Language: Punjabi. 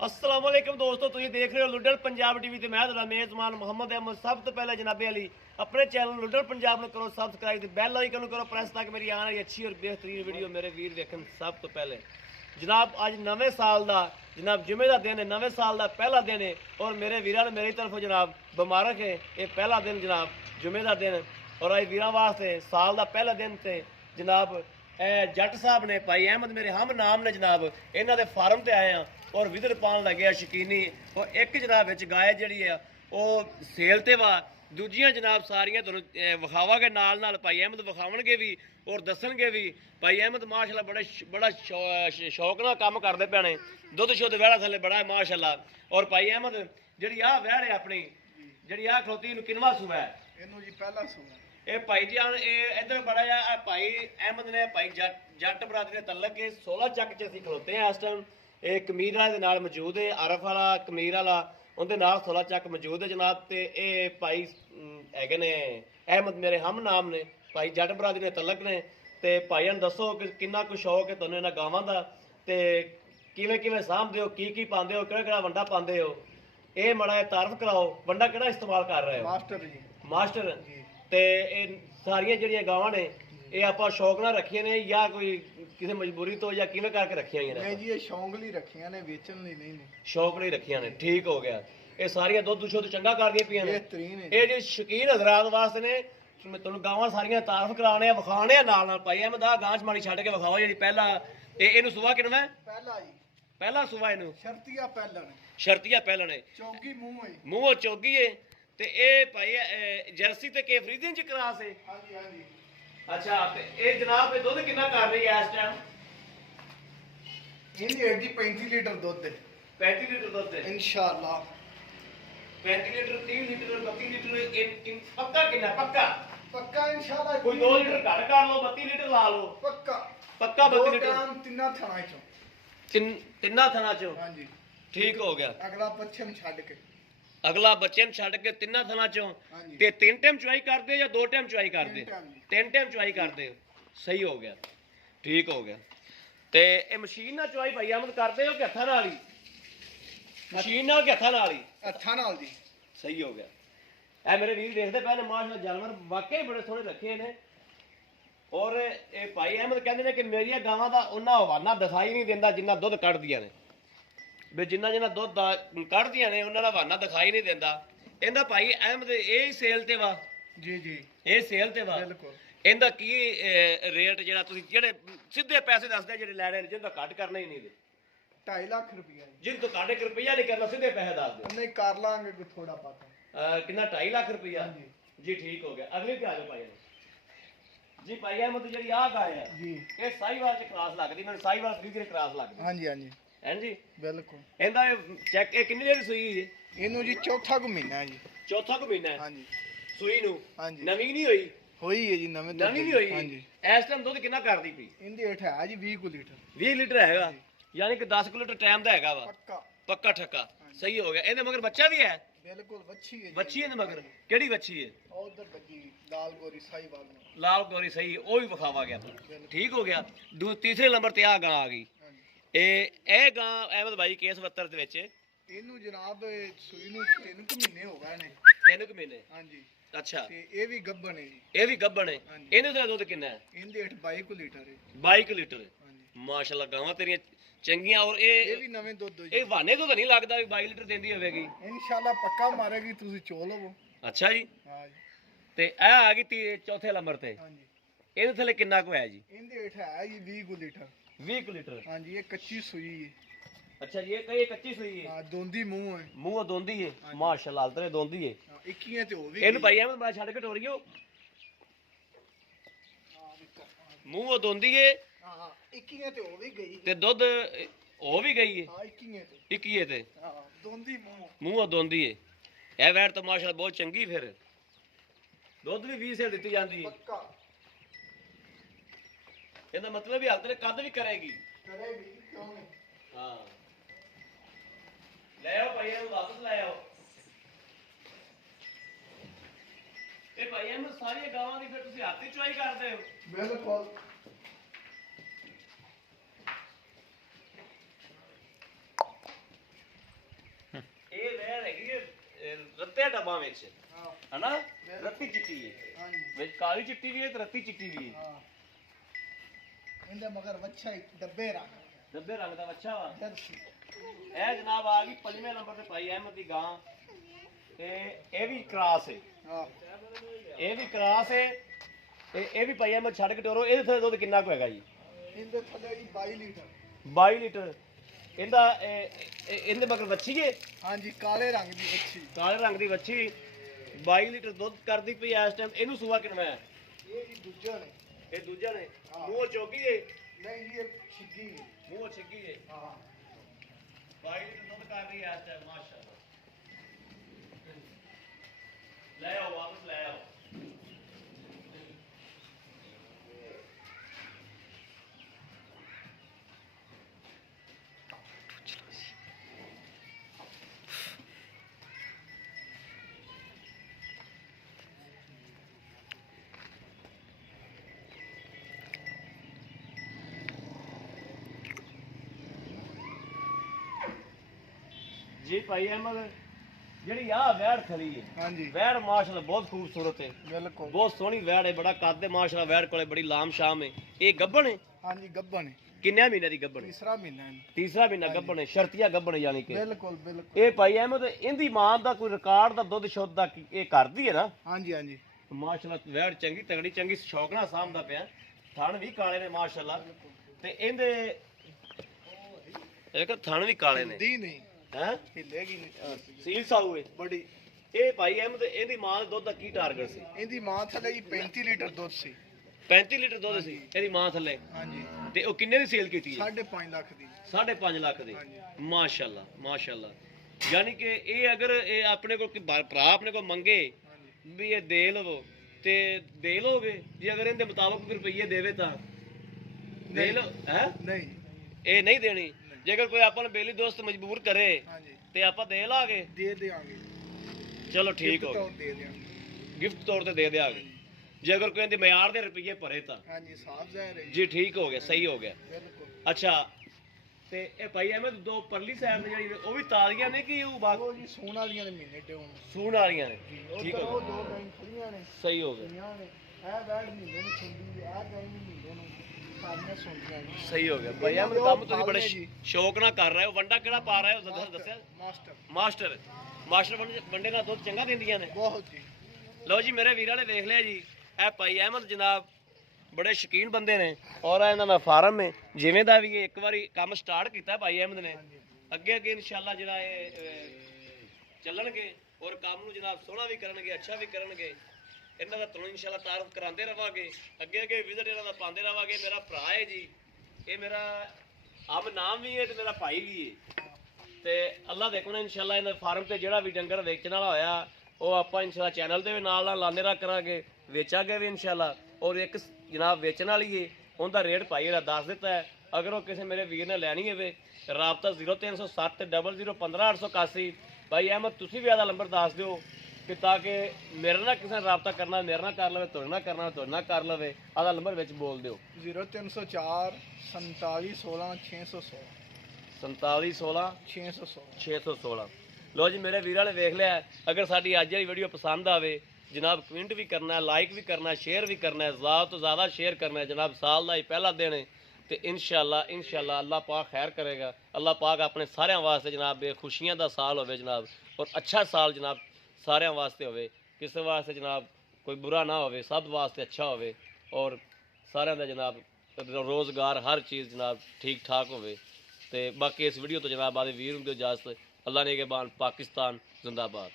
अस्सलाम वालेकुम दोस्तों, तुम देख रहे हो लुडर पंजाब टीवी ते मैं तुहाडा मेज़बान मोहम्मद अहमद। सब तो पहले जनाबे अली अपने चैनल लुडर पंजाब करो सबसक्राइब, बैल आइकन करो प्रेस ताकि मेरी आने वाली अच्छी और बेहतरीन वीडियो मेरे वीर देखन। सब तो पहले जनाब अज नवे साल का जनाब जुमे का दिन है, नवे साल का पहला दिन है और मेरे वीर ने मेरी तरफ जनाब मुबारक है। ये पहला दिन जनाब जुमे का दिन और अज वीर वास्ते साल का पहला दिन से जनाब जट साहब ने भाई अहमद मेरे हम नाम ने जनाब इन्हों के फार्म से आए हैं और विधर पान लगे शकीनी। और एक जनाब बिच गाय जी है वो सेल ते वा, दूजियां जनाब सारियां तुहानूं विखावा के नाल नाल भाई अहमद विखावणगे भी और दसणगे भी। भाई अहमद माशाअल्लाह बड़ा शौक नाल काम करदे पे ने, दुध शुद्ध वैड़ा थले बड़ा है माशाअल्लाह। और भाई अहमद जिहड़ी आ वैड़ है अपनी जिहड़ी आ खलोती इहनूं किनवा सूआ है? इहनूं जी पहला सूआ। ये भाई जी इधर बड़ा जा भाई अहमद ने भाई जट बरादरी ने तलक के 16 चक च असीं खलोते हैं इस टाइम। ਇਹ ਕਮੀਰ ਵਾਲੇ ਦੇ ਨਾਲ ਮੌਜੂਦ ਹੈ, ਆਰਫ ਵਾਲਾ ਕਮੀਰ ਵਾਲਾ ਉਹਦੇ ਨਾਲ 16 ਚੱਕ ਮੌਜੂਦ ਹੈ ਜਨਾਬ। ਤੇ ਇਹ ਭਾਈ ਹੈਗੇ ਨੇ ਅਹਿਮਦ ਮੇਰੇ ਹਮ ਨਾਮ ਨੇ, ਭਾਈ ਜੱਟ ਬਰਾਦਰੀ ਦੇ ਤਲਕ ਨੇ। ਤੇ ਭਾਈਆਂ ਨੂੰ ਦੱਸੋ ਕਿ ਕਿੰਨਾ ਕੁ ਸ਼ੌਕ ਹੈ ਤੁਹਾਨੂੰ ਇਹਨਾਂ ਗਾਵਾਂ ਦਾ ਤੇ ਕਿਵੇਂ ਕਿਵੇਂ ਸਾਂਭਦੇ ਹੋ, ਕੀ ਪਾਉਂਦੇ ਹੋ, ਕਿਹੜਾ ਕਿਹੜਾ ਵੰਡਾ ਪਾਉਂਦੇ ਹੋ, ਇਹ ਮਾੜਾ ਜਿਹਾ ਤਾਰਫ ਕਰਾਓ। ਵੰਡਾ ਕਿਹੜਾ ਇਸਤੇਮਾਲ ਕਰ ਰਹੇ ਹੋ? ਮਾਸਟਰ ਜੀ। ਮਾਸਟਰ ਜੀ। ਤੇ ਇਹ ਸਾਰੀਆਂ ਜਿਹੜੀਆਂ ਗਾਵਾਂ ਨੇ ਇਹ ਆਪਾਂ ਸ਼ੌਕ ਨਾਲ ਰੱਖੀਆਂ ਨੇ ਜਾਂ ਕੋਈ ਕਿਸੇ ਮਜਬੂਰੀ ਤੋਂ ਜਾਂ ਕਿਵੇਂ ਕਰਕੇ ਰੱਖੀਆਂ ਹੋਈਆਂ ਨੇ? ਨਹੀਂ ਜੀ ਇਹ ਸ਼ੌਂਕ ਲਈ ਰੱਖੀਆਂ ਨੇ, ਵੇਚਣ ਲਈ ਨਹੀਂ ਨੇ। ਸ਼ੌਕ ਲਈ ਰੱਖੀਆਂ ਨੇ, ਠੀਕ ਹੋ ਗਿਆ। ਇਹ ਸਾਰੀਆਂ ਦੁੱਧ ਸ਼ੁੱਧ ਚੰਗਾ ਕਰਦੀਆਂ ਪਈਆਂ ਨੇ। ਬਿਹਤਰੀਨ ਹੈ। ਇਹ ਜਿਹੜੇ ਸ਼ੌਕੀਨ ਹਜ਼ਰਾਤ ਵਾਸਤੇ ਨੇ ਮੈਂ ਤੁਹਾਨੂੰ ਗਾਵਾਂ ਸਾਰੀਆਂ ਤਾਰਫ ਕਰਾਉਣੇ ਆ, ਵਿਖਾਉਣੇ ਆ ਨਾਲ ਨਾਲ। ਭਾਈ ਅਹਿਮਦ ਆ ਗਾਂ ਚ ਮਾੜੀ ਛੱਡ ਕੇ ਵਿਖਾਓ ਜਿਹੜੀ ਪਹਿਲਾ ਇਹਨੂੰ ਸੁਆ ਕਿਨਵਾ? ਪਹਿਲਾ ਜੀ। ਪਹਿਲਾ ਸੁਆ ਇਹਨੂੰ ਸ਼ਰਤੀਆ ਪਹਿਲਣ। ਸ਼ਰਤੀਆ ਪਹਿਲਣ ਹੈ। ਚੌਗੀ ਮੂੰਹ ਹੈ। ਮੂੰਹੋਂ ਚੌਗੀ ਹੈ। ਤੇ ਇਹ ਭਾਈ ਜਰਸੀ ਤੇ ਕੇ ਫਰੀਦਿੰਗ ਚ ਕਰਾਸ ਹੈ? ਹਾਂਜੀ ਹਾਂਜੀ। ਅੱਛਾ ਤੇ ਇਹ ਜਨਾਬ ਇਹ ਦੁੱਧ ਕਿੰਨਾ ਕਰ ਰਹੀ ਹੈ ਇਸ ਟਾਈਮ? ਇਹਦੀ ਐਡੀ 35 ਲੀਟਰ ਦੁੱਧ ਹੈ। 35 ਲੀਟਰ ਦੁੱਧ ਹੈ ਇਨਸ਼ਾਅੱਲਾ। 35 ਲੀਟਰ 30 ਲੀਟਰ 32 ਲੀਟਰ ਪੱਕਾ ਕਿੰਨਾ? ਪੱਕਾ ਪੱਕਾ ਇਨਸ਼ਾਅੱਲਾ। ਕੋਈ 2 ਲੀਟਰ ਘੱਟ ਕਰ ਲਓ, 32 ਲੀਟਰ ਲਾ ਲਓ। ਪੱਕਾ ਪੱਕਾ 32 ਲੀਟਰ ਟਾਈਮ ਤਿੰਨਾਂ ਥਾਣਾ ਚੋਂ। ਤਿੰਨਾਂ ਥਣਾ ਚੋਂ? ਹਾਂਜੀ ਠੀਕ ਹੋ ਗਿਆ। ਅਗਲਾ ਪੱਛਮ ਛੱਡ ਕੇ। ਅਗਲਾ ਬੱਚੇ ਨੂੰ ਛੱਡ ਕੇ ਤਿੰਨਾਂ ਥਣਾ ਚੋਂ। ਹਾਂਜੀ। ਤੇ 3 ਟਾਈਮ ਚੁਆਈ ਕਰਦੇ ਜਾਂ 2 ਟਾਈਮ ਚੁਆਈ ਕਰਦੇ? 3 ਟਾਈਮ ਚੁਆਈ ਕਰਦੇ ਹੋ। ਸਹੀ ਹੋ ਗਿਆ, ਠੀਕ ਹੋ ਗਿਆ। ਤੇ ਇਹ ਮਸ਼ੀਨ ਨਾਲ ਚੁਆਈ ਭਾਈ ਅਹਿਮਦ ਕਰਦੇ ਹੋ ਕਿ ਹੱਥਾਂ ਨਾਲ ਹੀ? ਮਸ਼ੀਨ ਨਾਲ ਕਿ ਹੱਥਾਂ ਨਾਲ ਹੀ? ਹੱਥਾਂ ਨਾਲ ਜੀ। ਸਹੀ ਹੋ ਗਿਆ। ਇਹ ਮੇਰੇ ਵੀਰ ਦੇਖਦੇ ਪਏ ਨੇ ਮਾਸ਼ਾਅੱਲਾ ਜਾਨਵਰ ਵਾਕਈ ਬੜੇ ਸੋਹਣੇ ਰੱਖੇ ਨੇ। ਔਰ ਇਹ ਭਾਈ ਅਹਿਮਦ ਕਹਿੰਦੇ ਨੇ ਕਿ ਮੇਰੀਆਂ ਗਾਵਾਂ ਦਾ ਉਹਨਾਂ ਹਵਾਨਾ ਦਿਖਾਈ ਨਹੀਂ ਦਿੰਦਾ ਜਿੰਨਾ ਦੁੱਧ ਕੱਢਦੀਆਂ ਨੇ, ਵੀ ਜਿੰਨਾ ਦੁੱਧ ਕੱਢਦੀਆਂ ਨੇ ਉਹਨਾਂ ਦਾ ਹਵਾਨਾ ਦਿਖਾਈ ਨਹੀਂ ਦਿੰਦਾ। ਇਹਦਾ ਭਾਈ ਅਹਿਮਦ ਇਹ ਸੇਲ ਤੇ ਵਾ? ਜੀ ਜੀ ਇਹ ਸੇਲ ਤੇ ਵਾ। ਬਿਲਕੁਲ। ਇਹਦਾ ਕੀ ਰੇਟ ਜਿਹੜਾ ਤੁਸੀਂ ਜਿਹੜੇ ਸਿੱਧੇ ਪੈਸੇ ਦੱਸਦੇ ਜਿਹੜੇ ਲੈਣੇ ਨੇ ਜਿਹਦਾ ਘੱਟ ਕਰਨਾ ਹੀ ਨਹੀਂ? 2.5 ਲੱਖ ਰੁਪਇਆ ਜੀ। ਜਿਹਦੇ ਤੋਂ ਘੱਟ 1 ਰੁਪਈਆ ਨਹੀਂ ਕਰਨਾ, ਸਿੱਧੇ ਪੈਸੇ ਦੱਸ ਦਿਓ। ਨਹੀਂ ਕਰ ਲਾਂਗੇ ਕੋਈ ਥੋੜਾ ਪਾਤਾ। ਕਿੰਨਾ? 2.5 ਲੱਖ ਰੁਪਈਆ? ਹਾਂਜੀ ਜੀ ਠੀਕ ਹੋ ਗਿਆ। ਅਗਲੇ ਤੇ ਆ ਜਾਓ ਭਾਈ ਜੀ। ਭਾਈ ਅਹਿਮਦ ਜਿਹੜੀ ਆਹ ਗਾय ਹੈ ਜੀ ਇਹ ਸਾਈਵਾਲ ਚ ਕਲਾਸ ਲੱਗਦੀ, ਮੈਨੂੰ ਸਾਈਵਾਲ ਫਰੀਦਰੇ ਕਲਾਸ ਲੱਗਦੀ। ਹਾਂਜੀ ਹਾਂਜੀ ਹਾਂਜੀ ਬਿਲਕੁਲ। ਇਹਦਾ ਚੈੱਕ ਇਹ ਕਿੰਨੀ ਦੇਰ ਸੂਈ ਹੈ? ਇਹਨੂੰ ਜੀ ਚੌਥਾ ਕੁ ਮਹੀਨਾ ਹੈ ਜੀ। ਚੌਥਾ ਕੁ ਮਹੀਨਾ ਹੈ ਹਾਂਜੀ ਸੂਈ ਨੂੰ? ਹਾਂਜੀ। ਨਵੀਂ ਨਹੀਂ ਹੋਈ? ਹੋਈ ਹੈ ਜੀ ਨਵੇਂ ਦੁੱਧ ਨਵੀਂ ਦੀ। ਨਹੀਂ ਹੋਈ? ਹਾਂਜੀ। ਇਸ ਟਾਈਮ ਦੁੱਧ ਕਿੰਨਾ ਕਰਦੀ ਪਈ? ਇਹਦੀ ਹੇਠ ਹੈ ਜੀ 20 ਕੁ ਲੀਟਰ। 20 ਲੀਟਰ ਹੈਗਾ, ਯਾਨੀ ਕਿ 10 ਲੀਟਰ ਟਾਈਮ ਦਾ ਹੈਗਾ ਵਾ। ਪੱਕਾ ਪੱਕਾ ਠੱਕਾ। ਸਹੀ ਹੋ ਗਿਆ। ਇਹਦੇ ਮਗਰ ਬੱਚਾ ਵੀ ਹੈ? ਬਿਲਕੁਲ ਵੱਛੀ ਹੈ ਜੀ। ਬੱਚੀ ਇਹਦੇ ਮਗਰ? ਕਿਹੜੀ ਬੱਚੀ ਹੈ? ਉਧਰ ਬੱਜੀ ਲਾਲ ਗੋਰੀ ਸਾਈਵਾਲ ਨੂੰ। ਲਾਲ ਗੋਰੀ ਸਹੀ, ਉਹ ਵੀ ਵਿਖਾਵਾ ਗਿਆ। ਠੀਕ ਹੋ ਗਿਆ। ਤੀਸਰੇ ਨੰਬਰ ਤੇ ਆ ਗਾਂ ਆ ਗਈ। ਹਾਂਜੀ। ਇਹ ਗਾਂ ਅਹਿਮਦ ਭਾਈ ਕੇਸ 72 ਦੇ ਵਿੱਚ ਇਹਨੂੰ ਜਨਾਬ ਸੂਈ ਨੂੰ 3 ਕੁ ਮਹੀਨੇ ਹੋ ਗਏ ਨੇ। 3 ਕੁ ਮਹੀਨੇ? ਹਾਂਜੀ। ਅੱਛਾ ਤੇ ਇਹ ਵੀ ਗੱਭਣ ਹੈ ਜੀ। ਇਹ ਵੀ ਗੱਭਣ ਹੈ? ਹਾਂਜੀ। ਇਹਦੇ ਦਾ ਦੁੱਧ ਕਿੰਨਾ ਹੈ? ਇਹਦੇ ਹੇਠ 22 ਕੁ ਲੀਟਰ ਹੈ। 22 ਲੀਟਰ? ਹਾਂਜੀ। ਮਾਸ਼ਾਅੱਲਾ ਗਾਵਾਂ ਤੇਰੀਆਂ ਚੰਗੀਆਂ। ਔਰ ਇਹ ਵੀ ਨਵੇਂ ਦੁੱਧ ਹੋ ਜੀ। ਇਹ ਵਾਨੇ ਤੋਂ ਤਾਂ ਨਹੀਂ ਲੱਗਦਾ ਵੀ 22 ਲੀਟਰ ਦਿੰਦੀ ਹੋਵੇਗੀ? ਇਨਸ਼ਾਅੱਲਾ ਪੱਕਾ ਮਾਰੇਗੀ, ਤੁਸੀਂ ਚੋ ਲਵੋ। ਅੱਛਾ ਜੀ। ਹਾਂ ਜੀ। ਤੇ ਇਹ ਆ ਗਈ ਚੌਥੇ ਨੰਬਰ ਤੇ। ਹਾਂਜੀ। ਇਹਦੇ ਥੱਲੇ ਕਿੰਨਾ ਕੁ ਹੈ ਜੀ? ਇਹਦੇ ਹੇਠ ਹੈ ਜੀ 20 ਕੁ ਲੀਟਰ। 20 ਲੀਟਰ? ਹਾਂਜੀ। ਇਹ ਕੱਚੀ ਸੂਈ ਹੈ। ਅੱਛਾ ਜੀ। ਇਹ ਕੱਚੀ ਸੂਈ ਹੈ? ਹਾਂ ਦੋਂਦੀ ਮੂੰਹ ਹੈ। ਮੂੰਹੋਂ ਦੋਂਦੀ ਹੈ? ਮਾਸ਼ਾਅੱਲਾ ਹਲਤਰੇ ਦੋਂਦੀ ਹੈ। 21 ਤੇ ਹੋ ਵੀ ਇਹਨੂੰ ਭਾਈ ਐਵੇਂ ਮੈਂ ਛੱਡ ਕੇ ਟੋਰੀਓ। ਮੂੰਹੋਂ ਦੋਂਦੀ ਹੈ? ਹਾਂ 21 ਤੇ ਹੋ ਵੀ ਗਈ। ਤੇ ਦੁੱਧ ਹੋ ਵੀ ਗਈ ਹੈ? ਹਾਂ 21 ਤੇ। 21 ਤੇ? ਹਾਂ ਦੋਂਦੀ ਮੂੰਹੋਂ ਦੋਂਦੀ ਹੈ। ਇਹ ਵੈੜ ਤਾਂ ਮਾਸ਼ਾਅੱਲਾ ਬਹੁਤ ਚੰਗੀ। ਫਿਰ ਦੁੱਧ ਵੀ 20 ਸੇਰ ਦਿੱਤੀ ਜਾਂਦੀ ਹੈ? ਪੱਕਾ। ਇਹਦਾ ਮਤਲਬ ਵੀ ਹਲਤਰੇ ਕੱਦ ਵੀ ਕਰੇਗੀ? ਕਰੇਗੀ ਕਿਉਂ ਨਹੀਂ। ਹਾਂ ਲੈ ਆਓ ਭਾਈ ਇਹਨੂੰ ਵਾਪਸ ਲੈ ਆਓ। ਇਹ ਭਾਈ ਇਹਨੂੰ ਸਾਰੀਆਂ ਗਾਵਾਂ ਦੀ ਫਿਰ ਤੁਸੀਂ ਹੱਥ ਹੀ ਚੁਆਈ ਕਰਦੇ ਹੋ? ਬਿਲਕੁਲ। ਰੱਤੇ ਡੱਬਾ ਵਿੱਚ ਹਾਂ ਹਨਾ ਰੱਤੀ ਚਿੱਟੀ ਹੈ ਹਾਂਜੀ ਵਿੱਚ ਕਾਲੀ ਚਿੱਟੀ ਵੀ ਹੈ ਤੇ ਰੱਤੀ ਚਿੱਟੀ ਵੀ ਹੈ ਹਾਂ ਇਹਦੇ ਮਗਰ ਵੱਛਾ ਇੱਕ ਡੱਬੇ ਰੱਖ ਡੱਬੇ ਰੰਗ ਦਾ ਬੱਚਾ ਵਾ ਜਰਸੀ ਇਹ ਜਨਾਬ ਆ ਗਈ 5ਵੇਂ ਨੰਬਰ ਤੇ ਭਾਈ ਅਹਿਮਦ ਦੀ ਗਾਂ ਤੇ ਇਹ ਵੀ ਕ੍ਰਾਸ ਹੈ ਹਾਂ ਇਹ ਵੀ ਕ੍ਰਾਸ ਹੈ ਤੇ ਇਹ ਵੀ ਭਾਈ ਅਹਿਮਦ ਛੱਡ ਕੇ ਟੋਰੋ ਇਹਦੇ ਥੱਲੇ ਦੁੱਧ ਕਿੰਨਾ ਕੁ ਹੈਗਾ ਜੀ ਇਹਦੇ ਥੱਲੇ ਜੀ 22 ਲੀਟਰ 22 ਲੀਟਰ ਇਹਦਾ ਇਹਦੇ ਮਗਰ ਵੱਛੀ ਹੈ ਹਾਂਜੀ ਕਾਲੇ ਰੰਗ ਦੀ ਵੱਛੀ ਕਾਲੇ ਰੰਗ ਦੀ ਵੱਛੀ 22 ਲੀਟਰ ਦੁੱਧ ਕਰਦੀ ਪਈ ਇਸ ਟਾਈਮ ਇਹਨੂੰ ਸੂਆ ਕਿੰਨਾ ਹੈ ਇਹ ਜੀ ਦੂਜਾ ਨੇ ਇਹ ਦੂਜਾ ਨੇ ਹਾਂ। ਮੂੰਹ ਚੋਗੀ ਹੈ ਨਹੀਂ ਜੀ ਇਹ ਛਿੱਗੀ ਹੈ ਮੂੰਹ ਛਿੱਗੀ ਹੈ ਹਾਂ 22 ਲੀਟਰ ਦੁੱਧ ਕਰ ਰਹੀ ਹੈ ਇਸ ਟਾਈਮ ਮਾਸ਼ਾਅੱਲਾ ਲੈ ਆਓ ਵਾਪਸ ਲੈ ਆਓ ਜੀ ਭਾਈ ਅਹਿਮਦ ਜਿਹੜੀ ਆ ਵੈੜ ਖੜੀ ਹੈ ਹਾਂਜੀ ਵੈੜ ਮਾਸ਼ਾਅੱਲਾ ਬਹੁਤ ਖੂਬਸੂਰਤ ਹੈ ਬਿਲਕੁਲ ਬਹੁਤ ਸੋਹਣੀ ਵੈੜ ਹੈ ਬੜਾ ਕੱਦ ਹੈ ਮਾਸ਼ਾਅੱਲਾ ਵੈੜ ਕੋਲੇ ਬੜੀ ਲਾਮ ਸ਼ਾਮ ਹੈ ਇਹ ਗੱਭਣ ਹੈ ਹਾਂਜੀ ਗੱਬਨ ਹੈ ਕਿੰਨੇ ਮਹੀਨੇ ਦੀ ਗੱਭਣ ਹੈ ਤੀਸਰਾ ਮਹੀਨਾ ਹੈ ਤੀਸਰਾ ਮਹੀਨਾ ਗੱਭਣ ਹੈ ਸ਼ਰਤੀਆ ਗੱਭਣ ਹੈ ਯਾਨੀ ਕਿ ਬਿਲਕੁਲ ਬਿਲਕੁਲ ਇਹ ਭਾਈ ਅਹਿਮਦ ਇਹਦੀ ਮਾਂ ਦਾ ਕੋਈ ਰਿਕਾਰਡ ਦਾ ਦੁੱਧ ਸ਼ੁੱਧ ਦਾ ਇਹ ਕਰਦੀ ਹੈ ਨਾ ਹਾਂਜੀ ਹਾਂਜੀ ਮਾਸ਼ਾਅੱਲਾ ਵੈੜ ਚੰਗੀ ਤਗੜੀ ਚੰਗੀ ਸ਼ੌਕ ਨਾਲ ਸਾਂਭਦਾ ਪਿਆ ਥਣ ਵੀ ਕਾਲੇ ਨੇ ਮਾਸ਼ਾਅੱਲਾ ਤੇ ਇਹਦੇ ਇਹ ਥਣ ਵੀ ਕਾਲੇ ਨੇ ਦੀ ਨਹੀਂ ਹੈ ਹਿੱਲੇਗੀ ਨਹੀਂ ਸੀਲ ਸਾਊ ਹੈ ਬੜੀ ਇਹ ਭਾਈ ਅਹਿਮਦ ਇਹਦੀ ਮਾਂ ਦੇ ਦੁੱਧ ਦਾ ਕੀ ਟਾਰਗੇਟ ਸੀ ਇਹਦੀ ਮਾਂ ਥੱਲੇ ਜੀ 35 ਲੀਟਰ ਦੁੱਧ ਸੀ 35 ਲੀਟਰ ਦੁੱਧ ਸੀ ਇਹਦੀ ਮਾਂ ਥੱਲੇ ਹਾਂਜੀ ਤੇ ਉਹ ਕਿੰਨੇ ਦੀ ਸੇਲ ਕੀਤੀ ਹੈ 5.5 ਲੱਖ ਦੀ 5.5 ਲੱਖ ਦੀ ਹਾਂਜੀ। ਮਾਸ਼ਾਅੱਲਾ ਮਾਸ਼ਾਅੱਲਾ ਯਾਨੀ ਕਿ ਇਹ ਅਗਰ ਇਹ ਆਪਣੇ ਕੋਲ ਕੋਈ ਭਰਾ ਆਪਣੇ ਕੋਲ ਮੰਗੇ ਹਾਂਜੀ ਵੀ ਇਹ ਦੇ ਲਵੋ ਤੇ ਦੇ ਲੋਗੇ ਜੇ ਅਗਰ ਇਹਦੇ ਮੁਤਾਬਕ ਕੋਈ ਰੁਪਈਏ ਦੇਵੇ ਤਾਂ ਦੇ ਲੋ ਹੈ ਨਹੀਂ ਇਹ ਨਹੀਂ ਦੇਣੀ ਜੇ ਅਗਰ ਕੋਈ ਆਪਾਂ ਨੂੰ ਬੇਲੀ ਦੋਸਤ ਮਜਬੂਰ ਕਰੇ ਹਾਂਜੀ ਤੇ ਆਪਾਂ ਦੇ ਲਾਂਗੇ ਦੇ ਦੇਾਂਗੇ ਚਲੋ ਠੀਕ ਹੋ ਗਿਆ ਦੇ ਦੇਾਂਗੇ ਗਿਫਟ ਤੌਰ ਤੇ ਦੇ ਦਿਆਂਗੇ ਜੇ ਅਗਰ ਕੋਈ ਇਹਦੇ ਮਿਆਰ ਦੇ ਰੁਪਈਏ ਭਰੇ ਤਾਂ ਹਾਂਜੀ ਸਾਫ ਜ਼ਾਹਿਰ ਹੈ ਜੀ ਜੀ ਠੀਕ ਹੋ ਗਿਆ ਸਹੀ ਹੋ ਗਿਆ ਬਿਲਕੁਲ ਅੱਛਾ ਤੇ ਇਹ ਭਾਈ ਅਹਿਮਦ ਦੋ ਪਰਲੀ ਸਾਈਡ ਦੇ ਜਿਹੜੀ ਉਹ ਵੀ ਤਾਜ਼ੀਆਂ ਨੇ ਕਿ ਉਹ ਬਾਗ ਉਹ ਜੀ ਸੂਣ ਵਾਲੀਆਂ ਦੇ ਮਹੀਨੇ ਤੇ ਹੁਣ ਸੂਣ ਵਾਲੀਆਂ ਨੇ ਉਹ ਠੀਕ ਤਾਂ ਹੋ ਉਹ ਗਿਆ ਦੋ ਗਾਈਂ ਖੜੀਆਂ ਨੇ ਸਹੀ ਹੋ ਗਿਆ ਸੁਣੀਆਂ ਨੇ ਇਹ ਬੈਡ ਮਹੀਨੇ ਨੂੰ ਸੁਣਦੀ ਹੈ ਇਹ ਗਾਈਂ ਵੀ ਮਹੀਨੇ ਨੂੰ ਸਾਰੀਆਂ ਸੁਣਦੀਆਂ ਨੇ ਸਹੀ ਹੋ ਗਿਆ ਭਾਈ ਅਹਿਮਦ ਕੰਮ ਤੁਸੀਂ ਬੜੇ ਸ਼ੌਕ ਨਾਲ ਕਰ ਰਹੇ ਹੋ ਵੰਡਾ ਕਿਹੜਾ ਪਾ ਰਹੇ ਹੋ ਦੱਸਿਆ ਮਾਸਟਰ ਮਾਸਟਰ ਮਾਸਟਰ ਵੰਡੇ ਦਾ ਦੁੱਧ ਚੰਗਾ ਦਿੰਦੀਆਂ ਨੇ ਬਹੁਤ ਜੀ ਲਓ ਜੀ ਮੇਰੇ ਵੀਰਾਂ ਨੇ ਵੇਖ ਲਿਆ ਜੀ ਇਹ ਭਾਈ ਅਹਿਮਦ ਜਨਾਬ ਬੜੇ ਸ਼ੌਕੀਨ ਬੰਦੇ ਨੇ ਔਰ ਇਹਨਾਂ ਦਾ ਫਾਰਮ ਹੈ ਜਿਵੇਂ ਦਾ ਵੀ ਇਹ ਇੱਕ ਵਾਰੀ ਕੰਮ ਸਟਾਰਟ ਕੀਤਾ ਭਾਈ ਅਹਿਮਦ ਨੇ ਅੱਗੇ ਅੱਗੇ ਇਨਸ਼ਾਅੱਲਾ ਜਿਹੜਾ ਇਹ ਚੱਲਣਗੇ ਔਰ ਕੰਮ ਨੂੰ ਜਨਾਬ ਸੋਹਣਾ ਵੀ ਕਰਨਗੇ ਅੱਛਾ ਵੀ ਕਰਨਗੇ ਇਹਨਾਂ ਦਾ ਤੁਹਾਨੂੰ ਇਨਸ਼ਾਅੱਲਾ ਤਾਰਫ ਕਰਾਉਂਦੇ ਰਵਾਂਗੇ ਅੱਗੇ ਅੱਗੇ ਵਿਜ਼ਿਟ ਇਹਨਾਂ ਦਾ ਪਾਉਂਦੇ ਰਵਾਂਗੇ ਮੇਰਾ ਭਰਾ ਹੈ ਜੀ ਇਹ ਮੇਰਾ ਆਪ ਨਾਮ ਵੀ ਹੈ ਤੇ ਮੇਰਾ ਭਾਈ ਵੀ ਹੈ ਤੇ ਅੱਲਾ ਦੇਖੋ ਨਾ ਇਨਸ਼ਾਅੱਲਾ ਇਹਨਾਂ ਫਾਰਮ ਤੇ ਜਿਹੜਾ ਵੀ ਡੰਗਰ ਵੇਚਣ ਵਾਲਾ ਹੋਇਆ ਉਹ ਆਪਾਂ ਇਨਸ਼ਾਅੱਲਾ ਚੈਨਲ ਤੇ ਵੀ ਨਾਲ ਨਾਲ ਲਾਉਂਦੇ ਰਾ ਕਰਾਂਗੇ ਵੇਚਾਂਗੇ ਵੀ ਇਨਸ਼ਾਅੱਲਾ ਔਰ ਇੱਕ ਜਨਾਬ ਵੇਚਣ ਵਾਲੀ ਏ ਉਹਦਾ ਰੇਟ ਭਾਈ ਇਹਦਾ ਦੱਸ ਦਿੱਤਾ ਹੈ ਅਗਰ ਉਹ ਕਿਸੇ ਮੇਰੇ ਵੀਰ ਨੇ ਲੈਣੀ ਹੋਵੇ ਰਾਬਤਾ 0360 0015 ਭਾਈ ਅਹਿਮਦ ਤੁਸੀਂ ਵੀ ਆਦਾ ਨੰਬਰ ਦੱਸ ਦਿਓ ਕਿ ਤਾਂ ਕਿ ਮੇਰੇ ਨਾਲ ਕਿਸੇ ਨੇ ਰਾਬਤਾ ਕਰਨਾ ਮੇਰੇ ਨਾਲ ਕਰ ਲਵੇ ਤੁਹਾਡੇ ਨਾਲ ਕਰਨਾ ਤੁਹਾਡੇ ਨਾਲ ਕਰ ਲਵੇ ਆਦਾ ਨੰਬਰ ਵਿੱਚ ਬੋਲ ਦਿਓ 0304 47 16 616 4716 616 616 ਲੋ ਜੀ ਮੇਰੇ ਵੀਰਾਂ ਨੇ ਵੇਖ ਲਿਆ ਅਗਰ ਸਾਡੀ ਅੱਜ ਵਾਲੀ ਵੀਡੀਓ ਪਸੰਦ ਆਵੇ ਜਨਾਬ ਕਮੈਂਟ ਵੀ ਕਰਨਾ ਹੈ ਲਾਈਕ ਵੀ ਕਰਨਾ ਹੈ ਸ਼ੇਅਰ ਵੀ ਕਰਨਾ ਹੈ ਜ਼ਿਆਦਾ ਤੋਂ ਜ਼ਿਆਦਾ ਸ਼ੇਅਰ ਕਰਨਾ ਹੈ ਜਨਾਬ ਸਾਲ ਦਾ ਹੀ ਪਹਿਲਾ ਦਿਨ ਹੈ ਤੇ ਇਨਸ਼ਾਅੱਲਾ ਅੱਲਾਹ ਪਾਕ ਖੈਰ ਕਰੇਗਾ ਅੱਲਾਹ ਪਾਕ ਆਪਣੇ ਸਾਰਿਆਂ ਵਾਸਤੇ ਜਨਾਬ ਖੁਸ਼ੀਆਂ ਦਾ ਸਾਲ ਹੋਵੇ ਜਨਾਬ ਔਰ ਅੱਛਾ ਸਾਲ ਜਨਾਬ ਸਾਰਿਆਂ ਵਾਸਤੇ ਹੋਵੇ ਕਿਸੇ ਵਾਸਤੇ ਜਨਾਬ ਕੋਈ ਬੁਰਾ ਨਾ ਹੋਵੇ ਸਭ ਵਾਸਤੇ ਅੱਛਾ ਹੋਵੇ ਔਰ ਸਾਰਿਆਂ ਦਾ ਜਨਾਬ ਰੋਜ਼ਗਾਰ ਹਰ ਚੀਜ਼ ਜਨਾਬ ਠੀਕ ਠਾਕ ਹੋਵੇ ਤੇ ਬਾਕੀ ਇਸ ਵੀਡੀਓ ਤੋਂ ਜਨਾਬ ਆਦੇ ਵੀਰ ਨੂੰ ਦਿਓ ਇਜਾਜ਼ਤ ਅੱਲਾਹ ਨੇ ਕੇ ਬਾਨ ਪਾਕਿਸਤਾਨ ਜ਼ਿੰਦਾਬਾਦ।